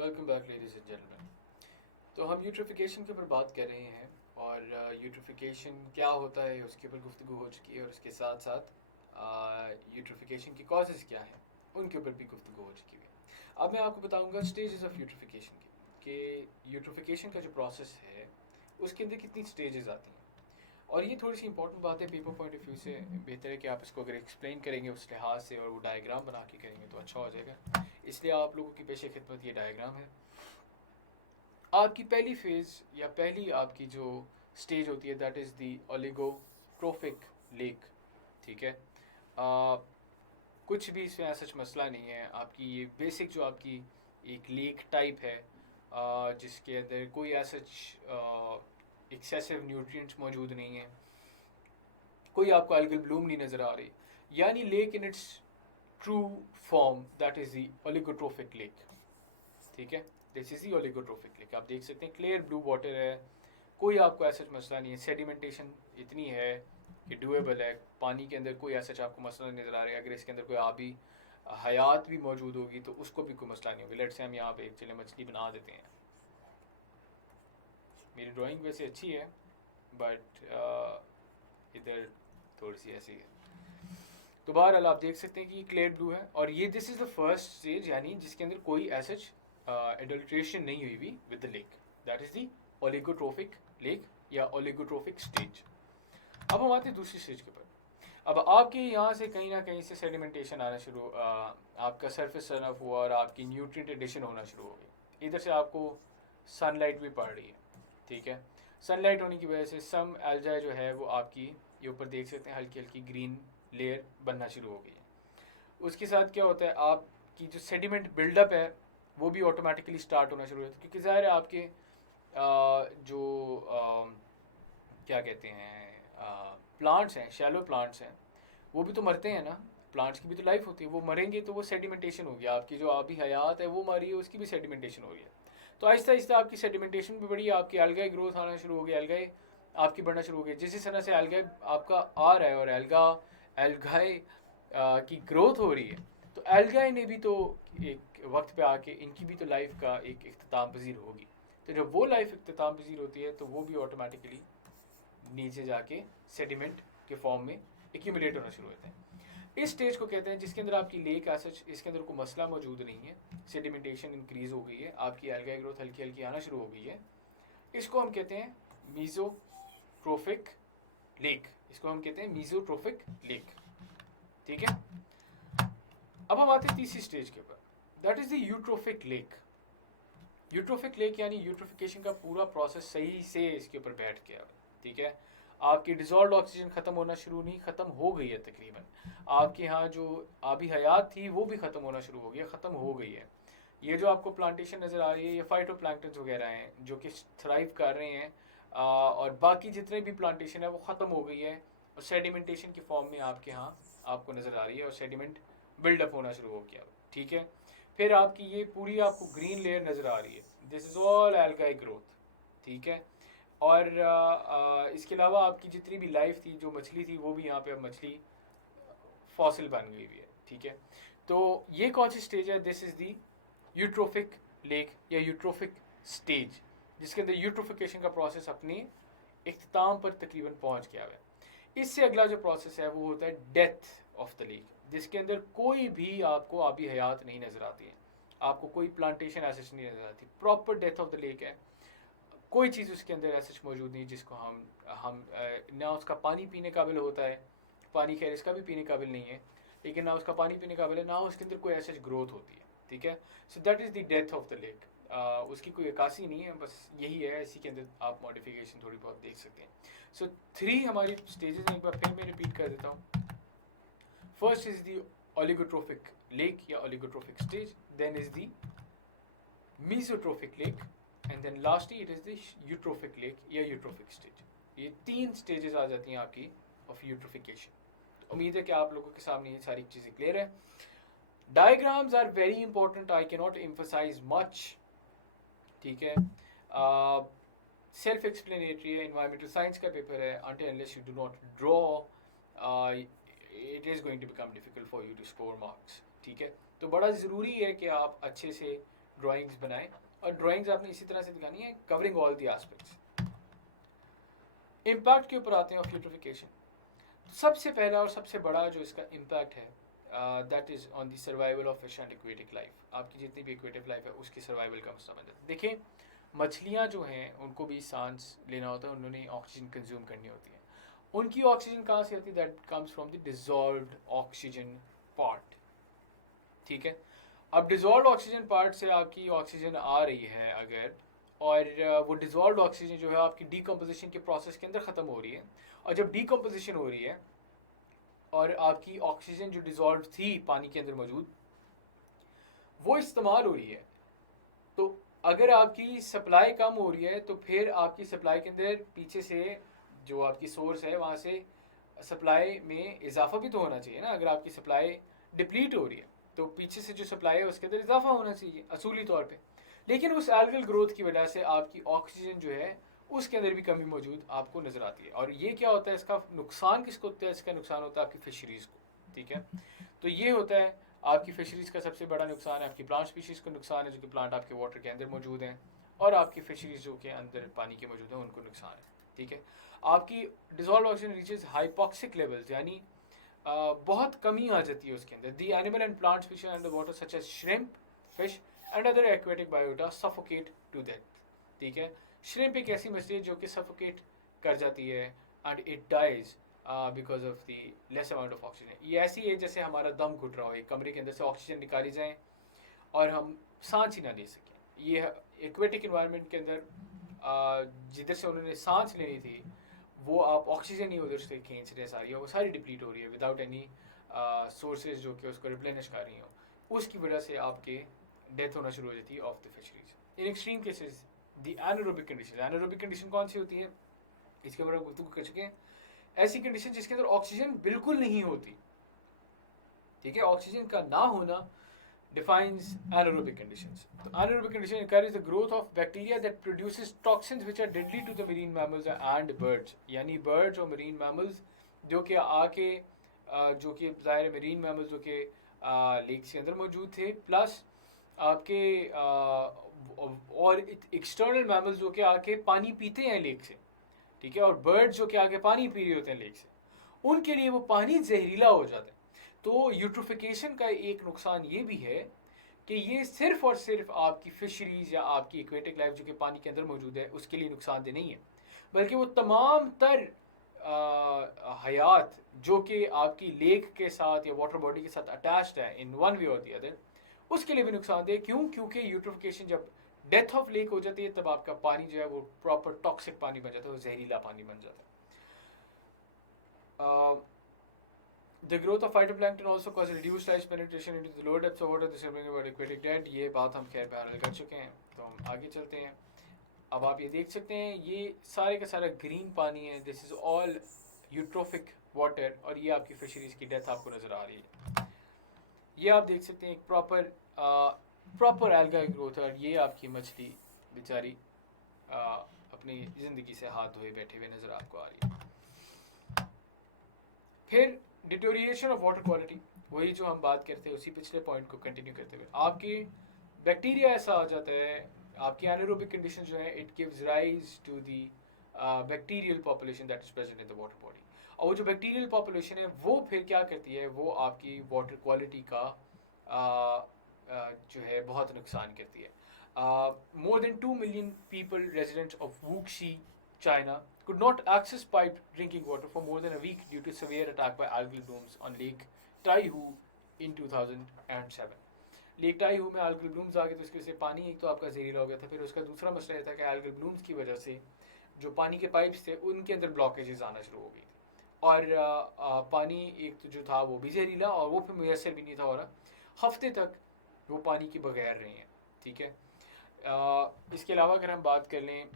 Welcome back ladies and gentleman. तो हम eutrophication के ऊपर बात कर रहे हैं और यूट्रिफिकेशन क्या होता है उसके ऊपर गुफ्तगू हो चुकी है और उसके साथ साथ यूट्रिफिकेशन की कॉजेज़ क्या हैं उनके ऊपर भी गुफ्तगू हो चुकी है। अब मैं आपको बताऊंगा स्टेजेस ऑफ यूट्रिफिकेशन के कि यूट्रिफिकेशन का जो प्रोसेस है उसके अंदर कितनी स्टेजेस आती हैं। और ये थोड़ी सी इंपॉर्टेंट बात है पेपर पॉइंट ऑफ व्यू से। बेहतर है कि आप इसको अगर एक्सप्लेन करेंगे उस लिहाज से और वो डायग्राम बना के करेंगे तो अच्छा हो जाएगा। इसलिए आप लोगों की पेश खिदमत ये डायग्राम है। आपकी पहली फेज़ या पहली आपकी जो स्टेज होती है that is the oligotrophic lake. ठीक है। कुछ भी इसमें ऐसा मसला नहीं है। आपकी ये बेसिक जो आपकी एक लेक टाइप है जिसके अंदर कोई ऐसा एक्सेसिव न्यूट्रिएंट्स मौजूद नहीं है, कोई आपको एल्गल ब्लूम नहीं नज़र आ रही, यानी lake in its true form that is the oligotrophic lake. ठीक है, this is the oligotrophic lake. आप देख सकते हैं क्लियर ब्लू वाटर है, कोई आपको ऐसा मसला नहीं है। सेडिमेंटेशन इतनी है कि डुएबल है, पानी के अंदर कोई ऐसा आपको मसला नज़र आ रहा है। अगर इसके अंदर कोई आबी हयात भी मौजूद होगी तो उसको भी कोई मसला नहीं होगा। लेट्स से हम यहाँ पे एक चले मछली बना देते हैं। मेरी ड्राइंग वैसे अच्छी है बट इधर थोड़ी सी ऐसी है। तो बहरहाल आप देख सकते हैं कि क्लियर ब्लू है और ये this is the first stage, यानी जिसके अंदर कोई ऐसा एडल्ट्रेशन नहीं हुई हुई with the lake. That is the oligotrophic lake या ओलिगोट्रोफिक स्टेज। अब हम आते हैं दूसरी स्टेज के ऊपर। अब आपके यहाँ से कहीं ना कहीं से सेडिमेंटेशन आना शुरू, आपका सरफेस रन ऑफ हुआ और आपकी न्यूट्रिएंट एडिशन होना शुरू हो गई। इधर से आपको सनलाइट भी पड़ रही है। ठीक है, सनलाइट होने की वजह से सम एल्जा जो है वो आपकी ये ऊपर देख सकते हैं हल्की हल्की ग्रीन लेयर बनना शुरू हो गई है। उसके साथ क्या होता है, आपकी जो सेडिमेंट बिल्डअप है वो भी ऑटोमेटिकली स्टार्ट होना शुरू होता है, क्योंकि ज़ाहिर है आपके जो क्या कहते हैं प्लांट्स हैं, शैलो प्लांट्स हैं, वो भी तो मरते हैं ना। प्लांट्स की भी तो लाइफ होती है, वो मरेंगे तो वो सेडिमेंटेशन होगी। आपकी जो आबी हयात है वो मरी है, उसकी भी सेडिमेंटेशन हो रही है। तो आहिस्ता आहिस्ता आपकी सेडिमेंटेशन भी बढ़ी, आपकी एल्गाई ग्रोथ आना शुरू हो गई, एल्गाई आपकी बढ़ना शुरू हो गई। जिस तरह से एल्गाई आपका आ रहा है और एल्गाई की ग्रोथ हो रही है, तो एल्गाई ने भी तो एक वक्त पे आके इनकी भी तो लाइफ का एक इख्तिताम पजीर होगी। तो जब वो लाइफ इख्तिताम पजीर होती है तो वो भी ऑटोमेटिकली नीचे जाके सेडिमेंट के फॉर्म में एक्यूमुलेट होना शुरू होते हैं। इस स्टेज को कहते हैं जिसके अंदर आपकी लेक एसच इसके अंदर कोई मसला मौजूद नहीं है, सेडिमेंटेशन इंक्रीज हो गई है, आपकी एल्गाई ग्रोथ हल्की हल्की आना शुरू हो गई है। इसको हम कहते हैं मीजोट्रोफिक लेक। इसको हम कहते हैं मीजोट्रोफिक लेक। ठीक है। अब हम आते हैं तीसरी स्टेज के ऊपर, that is the eutrophic lake. Eutrophic lake यानी यूट्रोफिकेशन का पूरा प्रोसेस सही से इसके ऊपर बैठ गया। ठीक है, आपकी डिजॉल्व ऑक्सीजन ख़त्म होना शुरू नहीं, ख़त्म हो गई है तकरीबन। आपके यहाँ जो आबी हयात थी वो भी ख़त्म होना शुरू हो गई है, ख़त्म हो गई है। ये जो आपको प्लांटेशन नज़र आ रही है ये फाइटोप्लैंक्टन्स वगैरह हैं जो कि थ्राइव कर रहे हैं, और बाकी जितने भी प्लांटेशन है वो ख़त्म हो गई है और सेडिमेंटेशन की फॉर्म में आपके यहाँ आपको नज़र आ रही है और सेडिमेंट बिल्डअप होना शुरू हो गया। ठीक है, फिर आपकी ये पूरी आपको ग्रीन लेयर नज़र आ रही है, this is all algae growth. ठीक है, और इसके अलावा आपकी जितनी भी लाइफ थी, जो मछली थी वो भी यहाँ पे अब मछली फॉसिल बन गई हुई है। ठीक है, तो ये कौन सी स्टेज है, this is the eutrophic lake या यूट्रोफिक स्टेज, जिसके अंदर यूट्रोफिकेशन का प्रोसेस अपने इख्तिताम पर तकरीबन पहुँच गया है। इससे अगला जो प्रोसेस है वो होता है डेथ ऑफ द लेक, जिसके अंदर कोई भी आपको आबी हयात नहीं नज़र आती है, आपको कोई प्लांटेशन ऐसे नहीं नज़र आती। Proper death of the lake है, कोई चीज़ उसके अंदर ऐसा मौजूद नहीं जिसको हम ना उसका पानी पीने काबिल होता है। पानी खैर इसका भी पीने काबिल नहीं है, लेकिन ना उसका पानी पीने काबिल है, ना उसके अंदर कोई ऐसा ग्रोथ होती है। ठीक है, so that is the death of the lake. उसकी कोई अक्सी नहीं है, बस यही है। इसी के अंदर आप मॉडिफिकेशन थोड़ी बहुत देख सकते हैं। सो 3 हमारी स्टेजेस हैं, एक बार फिर मैं रिपीट कर देता हूँ। First is the oligotrophic lake या oligotrophic stage, then is the mesotrophic lake, and then lastly it is the eutrophic lake या यूट्रोफिक स्टेज। ये 3 स्टेजेस आ जाती हैं आपकी ऑफ यूट्रोफिकेशन। तो उम्मीद है कि आप लोगों के सामने ये सारी चीज़ें क्लियर है। Diagrams are very important, I can not emphasize much. ठीक है, सेल्फ एक्सप्लेनेटरी है, इन्वायरमेंटल साइंस का पेपर है। Until unless you do not draw it is going to become difficult for you to score marks. ठीक है, तो बड़ा ज़रूरी है कि आप अच्छे से ड्राइंग्स बनाएं, और ड्राइंग्स आपने इसी तरह से दिखानी है, covering all the aspects. Impact के ऊपर आते हैं ऑफ यूट्रिफिकेशन। सबसे पहला और सबसे बड़ा जो इसका इम्पैक्ट है, that is on the survival of fish and aquatic life. आपकी जितनी भी एक्वेटिक लाइफ है उसकी सर्वाइवल का मसला बन जाता है। देखिए, मछलियाँ जो हैं उनको भी सांस लेना होता है, उन्होंने ऑक्सीजन कंज्यूम करनी होती है। उनकी ऑक्सीजन कहाँ से होती है? That comes from the dissolved oxygen part. ठीक है, अब डिजॉल्व्ड ऑक्सीजन पार्ट से आपकी ऑक्सीजन आ रही है अगर, और वो डिजॉल्व्ड ऑक्सीजन जो है आपकी डीकम्पोजिशन के प्रोसेस के अंदर ख़त्म हो रही है, और जब डीकम्पोजिशन हो रही है और आपकी ऑक्सीजन जो डिजॉल्व थी पानी के अंदर मौजूद, वो इस्तेमाल हो रही है, तो अगर आपकी सप्लाई कम हो रही है तो फिर आपकी सप्लाई के अंदर पीछे से जो आपकी सोर्स है वहाँ से सप्लाई में इजाफा भी तो होना चाहिए ना। अगर आपकी सप्लाई डिप्लीट हो रही है तो पीछे से जो सप्लाई है उसके अंदर इजाफा होना चाहिए असूली तौर पे। लेकिन उस एल्गल ग्रोथ की वजह से आपकी ऑक्सीजन जो है उसके अंदर भी कमी मौजूद आपको नज़र आती है। और ये क्या होता है, इसका नुकसान किसको होता है? इसका नुकसान होता है आपकी फिशरीज़ को। ठीक है, तो ये होता है आपकी फिशरीज़ का सबसे बड़ा नुकसान है। आपकी प्लांट स्पीशीज़ को नुकसान है जो कि प्लांट आपके वाटर के अंदर मौजूद हैं, और आपकी फिशरीज़ जो के अंदर पानी के मौजूद हैं उनको नुकसान है। ठीक है, आपकी dissolve oxygen reaches hypoxic levels, यानी बहुत कमी आ जाती है उसके अंदर। The animal and plant species under water such as shrimp, fish and other aquatic biota suffocate to death. ठीक है, श्रिम्प एक ऐसी मछली है जो कि सफोकेट कर जाती है and it dies because of the less amount of oxygen. ये ऐसी है जैसे हमारा दम घुट रहा हो, एक कमरे के अंदर से ऑक्सीजन निकाली जाए और हम सांस ही ना ले सकें। ये एक्वेटिक इन्वायरमेंट के अंदर जिधर से उन्होंने सांस लेनी थी वो आप ऑक्सीजन ही उधर से खींच रहे सारी, और वो सारी डिप्लीट हो रही है विदाउट एनी सोर्सेज जो कि उसको रिप्लेनिश कर रही हो। उसकी वजह से आपके डेथ होना शुरू हो जाती है of the fisheries. In extreme cases the anaerobic condition. Anaerobic condition कौन सी होती है? इसके बारे में गुफ्तगू कर चुके हैं। ऐसी कंडीशन जिसके अंदर ऑक्सीजन बिल्कुल नहीं होती। ठीक है, ऑक्सीजन का ना होना defines anaerobic conditions. So anaerobic condition encourages the growth of bacteria that produces toxins which are deadly to the marine mammals and birds. यानी birds और marine mammals जो कि आके जो कि ज़ाहिर marine mammals जो कि लेक्स के अंदर मौजूद थे, प्लस आपके और एक्सटर्नल mammals जो कि आके पानी पीते हैं लेक से। ठीक है, और birds जो कि आके पानी पी रहे होते हैं लेक से, उनके लिए वो पानी जहरीला हो जाता है। तो यूट्रोफिकेशन का एक नुकसान ये भी है कि ये सिर्फ और सिर्फ आपकी फिशरीज या आपकी एक्वेटिक लाइफ जो कि पानी के अंदर मौजूद है उसके लिए नुकसानदेह नहीं है, बल्कि वो तमाम तर हयात जो कि आपकी लेक के साथ या वाटर बॉडी के साथ अटैच्ड है इन वन वे और दी अदर, उसके लिए भी नुकसानदेह। क्यों? क्योंकि यूट्रोफिकेशन जब डेथ ऑफ लेक हो जाती है तब आपका पानी जो है वो प्रॉपर टॉक्सिक पानी बन जाता है, वो जहरीला पानी बन जाता है। The growth of phytoplankton also causes reduced ice penetration into the lower depths of water. This is bringing about aquatic dead. ये बात हम खैर बहरहाल कर चुके हैं, तो हम आगे चलते हैं। अब आप ये देख सकते हैं ये सारे का सारा ग्रीन पानी है, this is all eutrophic water, और ये आपकी फिशरीज़ की डेथ आपको नज़र आ रही है। ये आप देख सकते हैं एक प्रॉपर एल्गा ग्रोथ है, और ये आपकी मछली बेचारी अपनी ज़िंदगी से हाथ धोए बैठे हुए नज़र आपको आ रही है। फिर डिटोरिएशन ऑफ वाटर क्वालिटी, वही जो हम बात करते हैं उसी पिछले पॉइंट को कंटिन्यू करते हुए, आपकी बैक्टीरिया ऐसा आ जाता है, आपकी एनारोबिक कंडीशन जो है it gives rise to the bacterial population that is present in the water body. और वो जो बैक्टीरियल पॉपुलेशन है वो फिर क्या करती है, वो आपकी वाटर क्वालिटी का जो है बहुत नुकसान करती है। More than 2 million people residents of Wuxi, China could not access piped drinking water for more than a week due to severe attack by algal blooms on Lake Taihu in 2007. Lake टाइहू में algal blooms आ गए तो उसकी वजह से पानी एक तो आपका जहरीला हो गया था, फिर उसका दूसरा मसला ये था कि algal blooms की वजह से जो पानी के पाइप्स थे उनके अंदर ब्लॉकेजेस आना शुरू हो गई थी, और पानी एक तो जो था वो भी जहरीला, और वो फिर मुयसर भी नहीं था हो रहा, हफ्ते तक वो पानी के बगैर रहे हैं। ठीक है, इसके अलावा अगर हम बात कर लें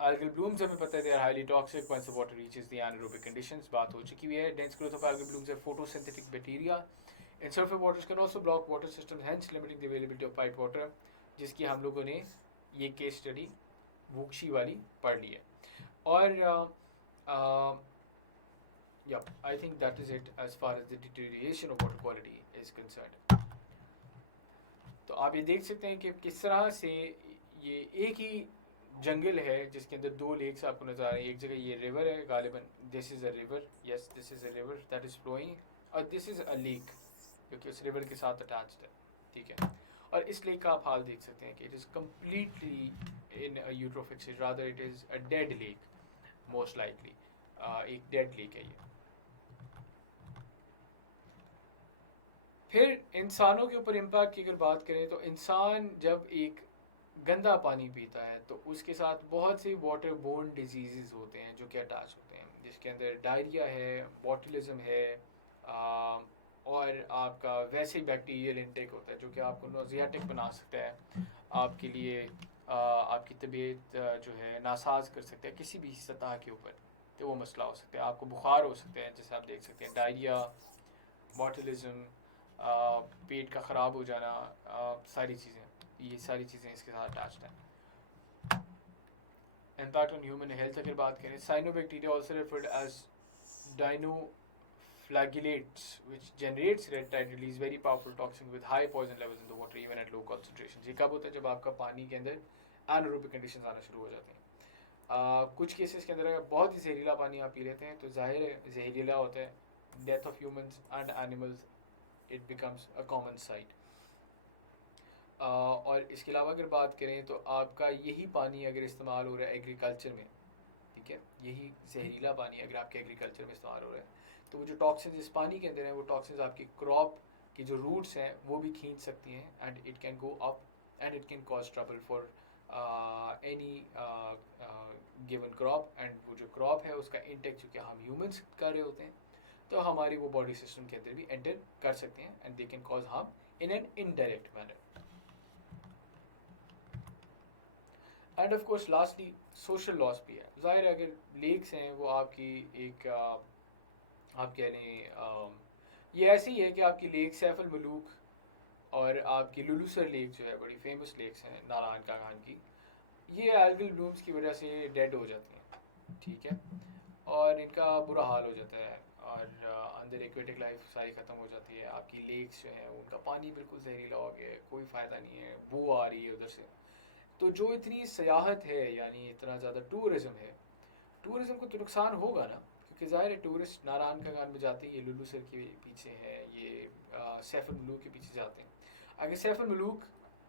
algal blooms, हमें पता है they are highly toxic once the water reaches the anaerobic conditions, बात हो चुकी हुई है। dense growth of algal blooms are photosynthetic bacteria in surface waters can also block water systems, hence limiting the availability of piped water, जिसकी हम लोगों ने ये केस स्टडी वुक्शी वाली पढ़ ली है। और yep, I think that is it as far as the deterioration of water quality is concerned. तो आप ये देख सकते हैं कि किस तरह से ये एक ही जंगल है जिसके अंदर दो लेक्स आपको नज़र आ रही है। एक जगह ये रिवर है गालिबन, this is a river, yes this is a river that is flowing, और दिस इज़ अ लेक क्योंकि उस रिवर के साथ अटैच्ड है, ठीक है। और इस लेक का आप हाल देख सकते हैं कि it is completely in eutrophic stage, rather it is a dead lake, most likely एक डेड लेक है ये। फिर इंसानों के ऊपर इम्पैक्ट की अगर बात करें तो इंसान जब एक गंदा पानी पीता है तो उसके साथ बहुत सी वाटर बोर्न डिजीज़ होते हैं जो कि अटैच होते हैं, जिसके अंदर डायरिया है, बॉटलिज्म है, आ, और आपका वैसे ही बैक्टीरियल इनटेक होता है जो कि आपको नोजियाटिक बना सकता है, आपके लिए आपकी तबीयत जो है नासाज कर सकता है किसी भी सतह के ऊपर, तो वो मसला हो सकता है। आपको बुखार हो सकते हैं, जैसे आप देख सकते हैं डायरिया, बॉटलिज्म, पेट का ख़राब हो जाना, सारी चीज़ें, ये सारी चीज़ें इसके साथ अटैच्ड हैं। इम्पैक्ट ऑन ह्यूमन हेल्थ अगर बात करें, cyanobacteria also referred as dinoflagellates which generates red tide release very powerful toxin with high poison levels in the water even at low concentrations। ये कब होता है? जब आपका पानी के अंदर एनारोबिक कंडीशंस आना शुरू हो जाते हैं। कुछ केसेस के अंदर अगर बहुत ही जहरीला पानी आप पी लेते हैं तो जाहिर है जहरीला होता है, death of humans and animals, it becomes a common site. और इसके अलावा अगर बात करें तो आपका यही पानी अगर इस्तेमाल हो रहा है एग्रीकल्चर में, ठीक है, यही जहरीला पानी अगर आपके एग्रीकल्चर में इस्तेमाल हो रहा है तो वो जो टॉक्सिन्स इस पानी के अंदर हैं वो टॉक्सिन्स आपकी क्रॉप की जो रूट्स हैं वो भी खींच सकती हैं, and it can go up and it can cause trouble for any given crop. And वो जो क्रॉप है उसका इंटेक चूँकि हम ह्यूमंस कर रहे होते हैं तो हमारी वो बॉडी सिस्टम के अंदर भी एंटर कर सकते हैं and they can cause harm in an indirect manner. End of course lastly social loss भी है। ज़ाहिर है अगर लेक्स हैं वो आपकी एक आप कह लें ये ऐसे ही है कि आपकी लेक सैफ अल मलूक और आपकी लुलूसर लेक जो है बड़ी फेमस लेक्स हैं नारायण का खान की, ये एल्गल ब्लूम्स की वजह से डेड हो जाती हैं, ठीक है, और इनका बुरा हाल हो जाता है और अंदर एक्वेटिक लाइफ सारी ख़त्म हो जाती है। आपकी लेक्स जो हैं उनका पानी बिल्कुल जहरीला हो गया है, कोई फ़ायदा नहीं है, बू आ रही है उधर से। तो जो इतनी सयाहत है यानी इतना ज़्यादा टूरिज़्म है, टूरिज़्म को तो नुकसान होगा ना, क्योंकि ज़ाहिर है टूरिस्ट नारायण का गान में जाते हैं, ये लुलू सर के पीछे है, ये सैफ अल मलूक के पीछे जाते हैं। अगर सैफ अल मलूक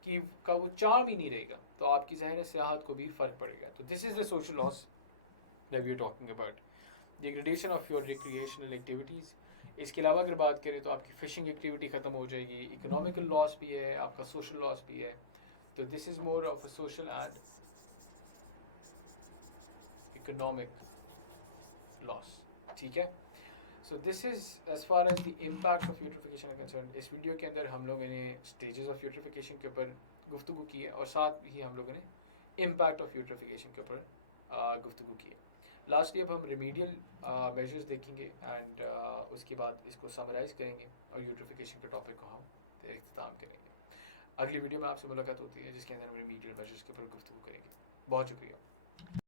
की का वो चार्म ही नहीं रहेगा तो आपकी ज़ाहिर सियाहत को भी फ़र्क पड़ेगा। तो this is the social loss that we are talking about, degradation of your recreational activities. इसके अलावा अगर बात करें तो आपकी फ़िशिंग एक्टिविटी ख़त्म हो जाएगी, इकोनॉमिकल लॉस भी है, आपका सोशल लॉस भी है। तो this is more of a social and economic loss, ठीक है। So this is as far as the impact of eutrophication है कंसर्न। इस वीडियो के अंदर हम लोगों ने स्टेजेस ऑफ यूट्रिफिकेशन के ऊपर गुफ्तगू की है और साथ ही हम लोगों ने इम्पैक्ट ऑफ यूट्रिफिकेशन के ऊपर गुफ्तगू की है। लास्टली अब हम रेमीडियल मेजर्स देखेंगे एंड उसके बाद इसको समराइज़ करेंगे और यूट्रिफिकेशन के टॉपिक को हम फिर इख्तिताम करेंगे। अगली वीडियो में आपसे मुलाकात होती है जिसके अंदर हम रेमीडियल मेजर्स के ऊपर गुफ्तगू करेंगे। बहुत शुक्रिया।